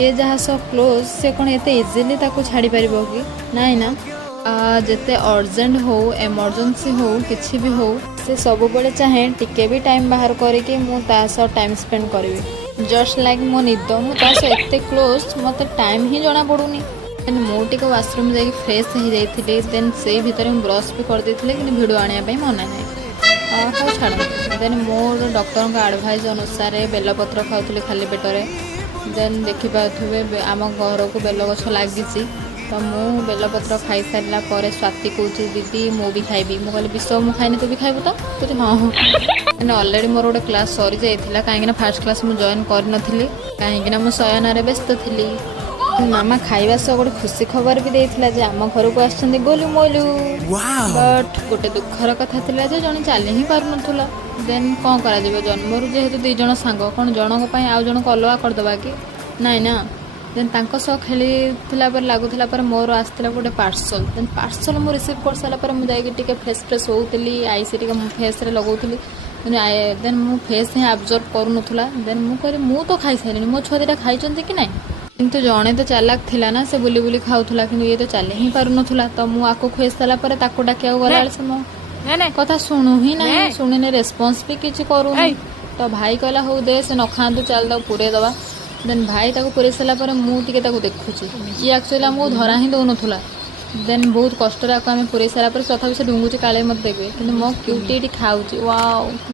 ये जहाँ सब क्लोज से कौन एते इजिली ताको छाड़ी पारिबो कि नाई ना। जिते अर्जेंट हो एमरजेंसी हो किसी भी हो से सब बड़े चाहे टिके भी टाइम बाहर करके मु ता सह टाइम स्पेंड करी जस्ट लाइक मो निद मु ता सह एते क्लोज मते टाइम ही जना पड़ुनी। मुझे वाशरूम जाकि फ्रेश हो जाइए देन से भितर ब्रश भी कर देते कि भिडियो आने मना ना हाँ छाड़ देन मोर डॉक्टर का आडभाइज अनुसार बेलपत्र खाऊली खाली पेटरे देन देखिपे आम घर को बेल गछ लगी तो मु बेलपत्र खाई सारा पर स्वाति कौच दीदी मु भी खाइबी मु कहली विष मु खाइनी तू भी खाइबू तो कहे हाँ हाँ अलरेडी मोर गोटे क्लास सरी जाइए कहीं फास्ट क्लास मुझे जॉइन कर कहीं मुझे शयन व्यस्त थी। मामा खाइबा सह गोटे खुशी खबर भी देइथिला जे आम घर को आछंदी गोलू मोलू बट गोटे दुखर कथा थिला जे जने चली ही पार नथुला देन कौन करा जिवो जन्मरु जेहेतु दी जण सांग कौन जनक पई आउ जण अलगा करदबा कि नाई ना देन तांको सह खेली थिला पर लागुथिला पर मोर आस्थिला गोटे पार्सल देन पार्सल मु रिसीव कर साला पर मु जाई टिके फ्रेश फ्रेश होउतली आईसी टिके मु फेस रे लगौतली देन मु फेस ही ऑब्जर्व करू नथुला देन मु कहली मु तो खाई साइलिनी मो छुआ दिटा खाइचंती कि नाही किंतु जड़े तो चालाक थिला ना से बुली बुली खाऊला कि ये तो चली ही पार नाला तो मुझे आको खुई सारा ताको डाक गला से मो कथा शुणु ही ना शुणिने रेस्पॉन्स भी किसी करू तो भाई कहला हो दे से न खातु चल ताको पुरे दबा देन भाई ताको पुरे सारा मुझे देखुची ये एक्चुअली आमको धरा ही दौन देन बहुत कष्ट आम पुरे सारा तथा से ढुंगुची काले मत देवे कि मो क्यूटी खाऊँ वाओ।